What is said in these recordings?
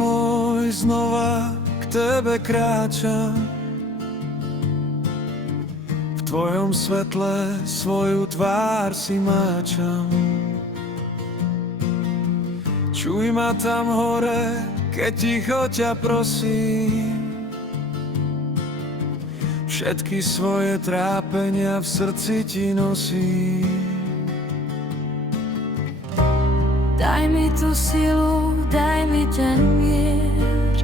môj, znova k tebe kráčam. V tvojom svetle svoju tvár si máčam. Čuj ma tam hore, keď ticho ťa prosím. Všetky svoje trápenia v srdci ti nosím. Daj mi tú silu, daj mi ten mier.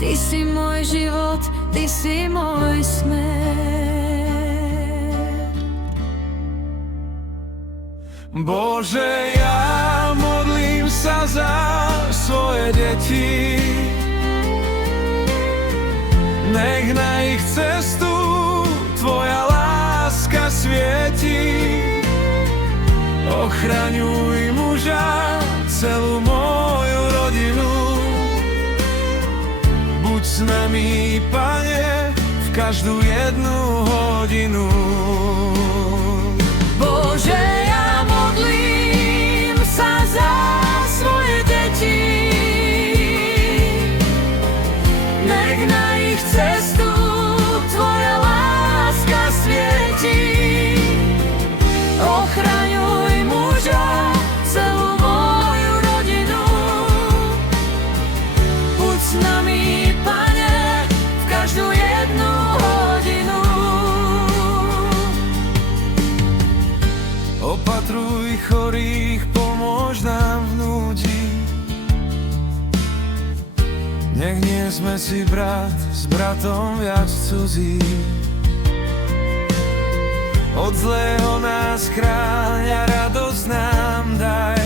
Ty si môj život, ty si môj smer. Bože, ja modlím sa za svoje deti. Nech na ich cestu tvoja láska svieti. Ochraňuj muža, celú moju rodinu. Buď s nami, Pane, v každú jednu hodinu. Bože, ja modlím sa za svoje deti. Nech na ich cestu tvoja láska svieti. Ochraňuj muža, celú moju rodinu. Buď s nami, Pane, v každú jednu hodinu. Opatruj chorých, pomôž nám v núdzi. Nech nie sme si brat s bratom viac cudzí. Od zlého nás chráň a radosť nám daj.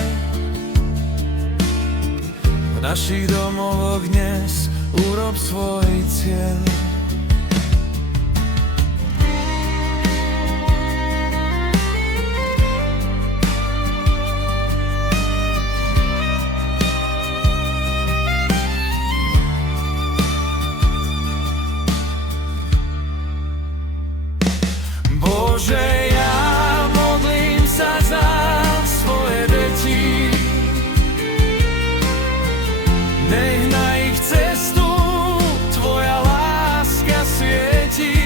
V našich domovoch dnes urob svoj cieľ. Bože, ja modlím sa za svoje deti. Nech na ich cestu tvoja láska svieti.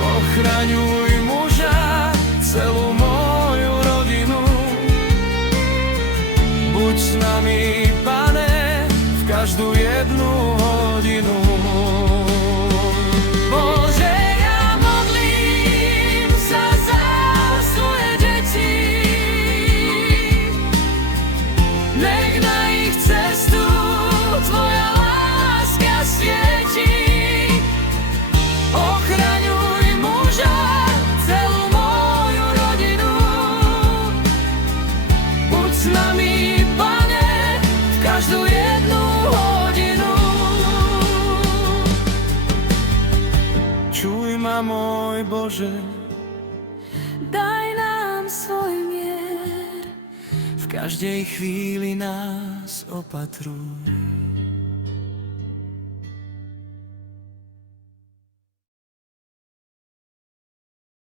Ochraňuj muža, celú moju rodinu. Buď s nami, Pane, v každú jednu hodinu. Bože, s nami, Pane, v každú jednu hodinu. Čuj ma, môj Bože, daj nám svoj mier. v každej chvíli nás opatruj.